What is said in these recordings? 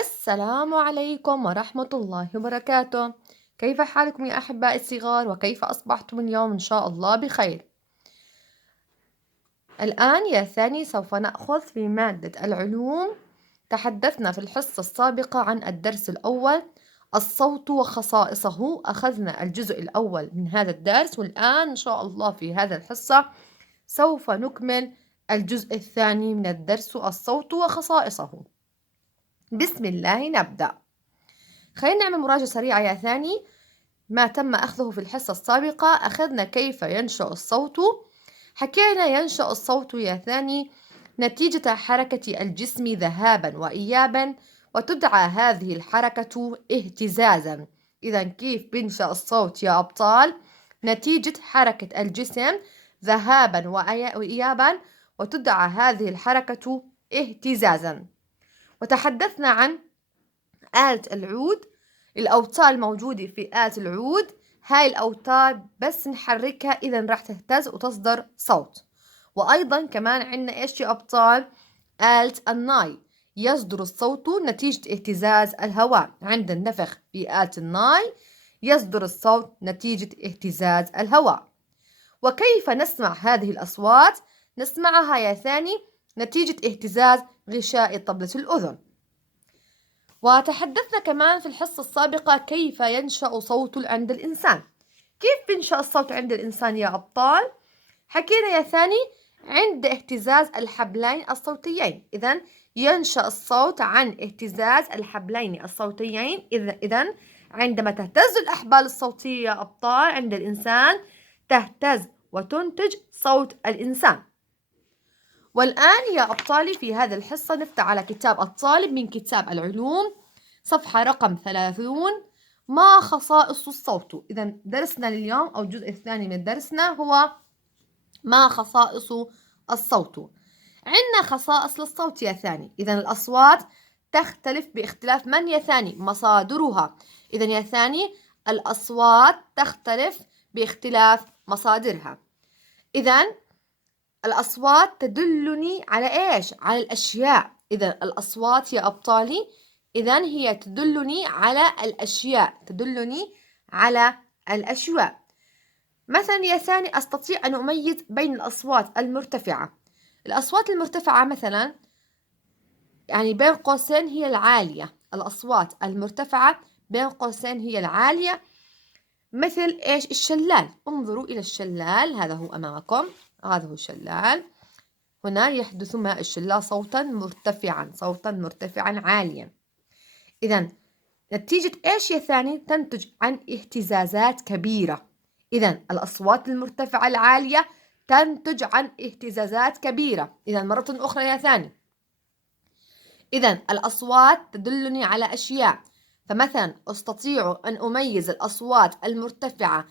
السلام عليكم ورحمة الله وبركاته. كيف حالكم يا أحبائي الصغار؟ وكيف أصبحتم اليوم؟ إن شاء الله بخير. الآن يا ثاني سوف نأخذ في مادة العلوم. تحدثنا في الحصة السابقة عن الدرس الأول، الصوت وخصائصه. أخذنا الجزء الأول من هذا الدرس، والآن إن شاء الله في هذا الحصة سوف نكمل الجزء الثاني من الدرس، الصوت وخصائصه. بسم الله نبدأ. خلينا نعمل مراجعة سريعة يا ثاني. ما تم أخذه في الحصة السابقة، أخذنا كيف ينشأ الصوت. حكينا ينشأ الصوت يا ثاني نتيجة حركة الجسم ذهابا وإيابا، وتدعى هذه الحركة اهتزازا. إذا كيف بينشأ الصوت يا أبطال؟ نتيجة حركة الجسم ذهابا وإيابا، وتدعى هذه الحركة اهتزازا. وتحدثنا عن آلة العود، الأوتار الموجودة في آلة العود. هاي الأوتار بس نحركها إذا راح تهتز وتصدر صوت. وأيضا كمان عندنا إيش يا أبطال؟ آلة الناي، يصدر الصوت نتيجة اهتزاز الهواء. عند النفخ في آلة الناي يصدر الصوت نتيجة اهتزاز الهواء. وكيف نسمع هذه الأصوات؟ نسمعها يا ثاني نتيجة اهتزاز غشاء طبلة الأذن. وتحدثنا كمان في الحصة السابقة كيف ينشأ صوت عند الإنسان. كيف بينشأ الصوت عند الإنسان يا أبطال؟ حكينا يا ثاني عند اهتزاز الحبلين الصوتيين. إذا ينشأ الصوت عن اهتزاز الحبلين الصوتيين. إذا عندما تهتز الأحبال الصوتية يا أبطال عند الإنسان، تهتز وتنتج صوت الإنسان. والآن يا أبطالي في هذه الحصة نفتح على كتاب الطالب من كتاب العلوم، صفحة رقم 30. ما خصائص الصوت؟ إذا درسنا لليوم أو الجزء الثاني من درسنا هو ما خصائص الصوت. عندنا خصائص للصوت يا ثاني. إذا الأصوات تختلف باختلاف من يا ثاني؟ مصادرها. إذا يا ثاني الأصوات تختلف باختلاف مصادرها. إذا الأصوات تدلني على إيش؟ على الأشياء. إذا الأصوات يا أبطالي إذا هي تدلني على الأشياء، تدلني على الأشياء. مثلا يا ثاني أستطيع أن أميز بين الأصوات المرتفعة. الأصوات المرتفعة مثلا يعني بين قوسين هي العالية. الأصوات المرتفعة بين قوسين هي العالية، مثل إيش؟ الشلال. انظروا إلى الشلال، هذا هو أمامكم، هذا هو الشلال. هنا يحدث ماء الشلال صوتا مرتفعا، صوتا مرتفعا عاليا. إذا نتيجة إيش يا ثاني؟ تنتج عن اهتزازات كبيرة. إذا الأصوات المرتفعة العالية تنتج عن اهتزازات كبيرة. إذا مرة أخرى يا ثاني، إذا الأصوات تدلني على أشياء. فمثلا أستطيع أن أميز الأصوات المرتفعة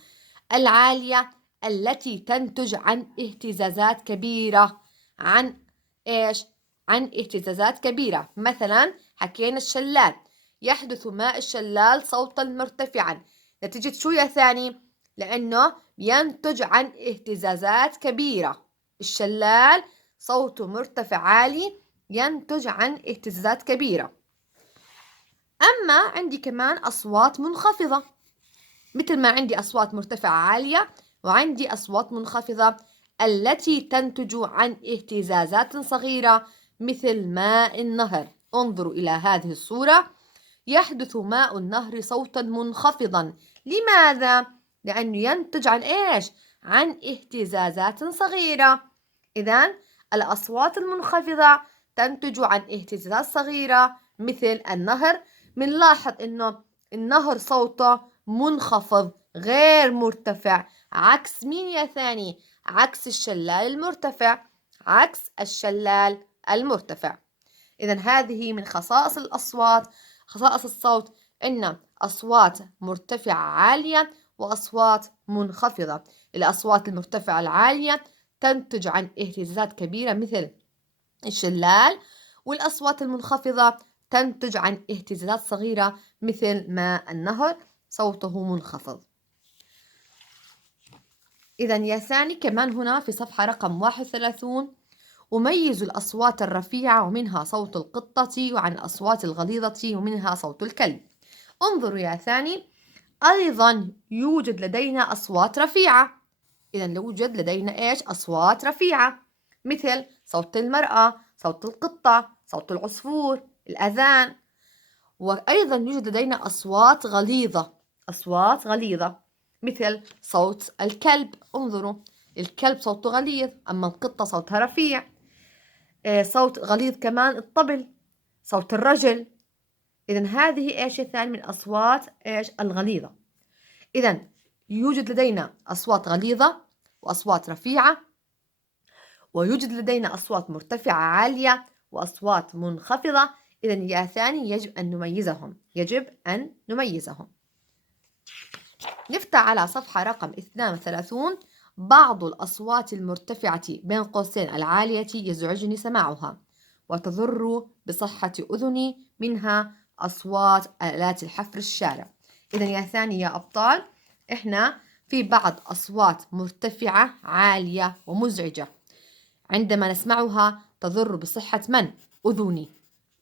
العالية التي تنتج عن اهتزازات كبيرة. عن إيش؟ عن اهتزازات كبيرة. مثلا حكينا الشلال، يحدث ماء الشلال صوتا مرتفعا نتيجة شو يا ثاني؟ لأنه ينتج عن اهتزازات كبيرة. الشلال صوته مرتفع عالي ينتج عن اهتزازات كبيرة. أما عندي كمان أصوات منخفضة، مثل ما عندي أصوات مرتفعة عالية وعندي أصوات منخفضة التي تنتج عن اهتزازات صغيرة مثل ماء النهر. انظروا إلى هذه الصورة، يحدث ماء النهر صوتا منخفضا. لماذا؟ لأنه ينتج عن إيش؟ عن اهتزازات صغيرة. إذن الأصوات المنخفضة تنتج عن اهتزازات صغيرة مثل النهر. بنلاحظ إنه النهر صوته منخفض غير مرتفع، عكس مين يا ثاني؟ عكس الشلال المرتفع، عكس الشلال المرتفع. إذا هذه من خصائص الأصوات، خصائص الصوت، إن أصوات مرتفعة عالية وأصوات منخفضة. الأصوات المرتفعة العالية تنتج عن اهتزازات كبيرة مثل الشلال، والأصوات المنخفضة تنتج عن اهتزازات صغيرة مثل ماء النهر صوته منخفض. إذا يا ثاني كمان هنا في صفحة رقم 31 وميزوا الأصوات الرفيعة ومنها صوت القطة وعن الأصوات الغليظة ومنها صوت الكلب. انظروا يا ثاني، أيضا يوجد لدينا أصوات رفيعة. إذا يوجد لدينا إيش؟ أصوات رفيعة، مثل صوت المرأة، صوت القطة، صوت العصفور، الأذان. وأيضا يوجد لدينا أصوات غليظة، أصوات غليظة مثل صوت الكلب. انظروا، الكلب صوته غليظ، أما القطة صوتها رفيع. صوت غليظ كمان الطبل، صوت الرجل. إذا هذه إيش الثاني من أصوات إيش الغليظة. إذا يوجد لدينا أصوات غليظة وأصوات رفيعة، ويوجد لدينا أصوات مرتفعة عالية وأصوات منخفضة. إذا يا ثاني يجب أن نميزهم، يجب أن نميزهم. نفتح على صفحة رقم 32. بعض الأصوات المرتفعة بين قوسين العالية يزعجني سماعها وتضر بصحة أذني، منها أصوات آلات الحفر الشارع. إذا يا ثاني يا أبطال، إحنا في بعض أصوات مرتفعة عالية ومزعجة، عندما نسمعها تضر بصحة من؟ أذني،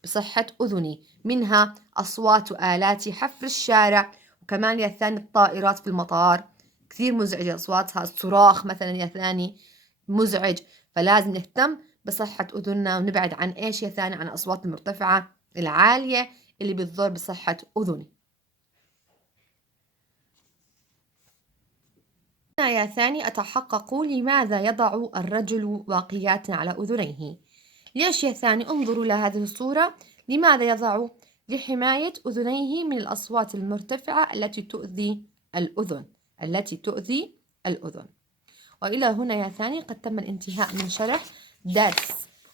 بصحة أذني. منها أصوات آلات حفر الشارع، وكمان يا ثاني الطائرات في المطار كثير مزعجة أصواتها، الصراخ مثلا يا ثاني مزعج، فلازم نهتم بصحة أذننا ونبعد عن إيش يا ثاني؟ عن الأصوات المرتفعة العالية اللي بتضر بصحة أذني. هنا يا ثاني أتحقق لماذا يضع الرجل واقيات على أذنيه. ليش يا ثاني؟ انظروا إلى هذه الصورة. لماذا يضع؟ لحماية أذنيه من الأصوات المرتفعة التي تؤذي الأذن، التي تؤذي الأذن. وإلى هنا يا ثاني قد تم الانتهاء من شرح درس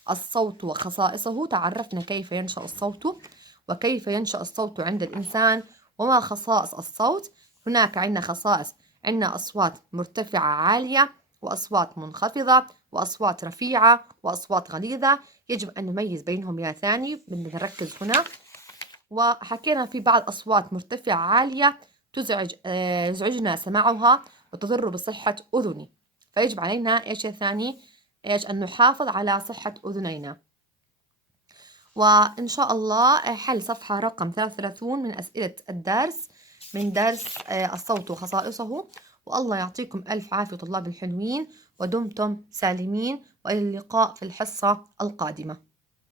الصوت وخصائصه. تعرفنا كيف ينشأ الصوت وكيف ينشأ الصوت عند الإنسان وما خصائص الصوت. هناك عندنا خصائص، عندنا أصوات مرتفعة عالية وأصوات منخفضة وأصوات رفيعة وأصوات غليظة، يجب أن نميز بينهم يا ثاني، بدنا نركز هنا. وحكينا في بعض أصوات مرتفعة عالية يزعجنا سماعها وتضر بصحة أذني، فيجب علينا إيش يا ثاني؟ إيش أن نحافظ على صحة أذنينا. وإن شاء الله حل صفحة رقم 33 من أسئلة الدرس، من درس الصوت وخصائصه. والله يعطيكم ألف عافية طلاب الحلوين، ودمتم سالمين، وإلى اللقاء في الحصة القادمة.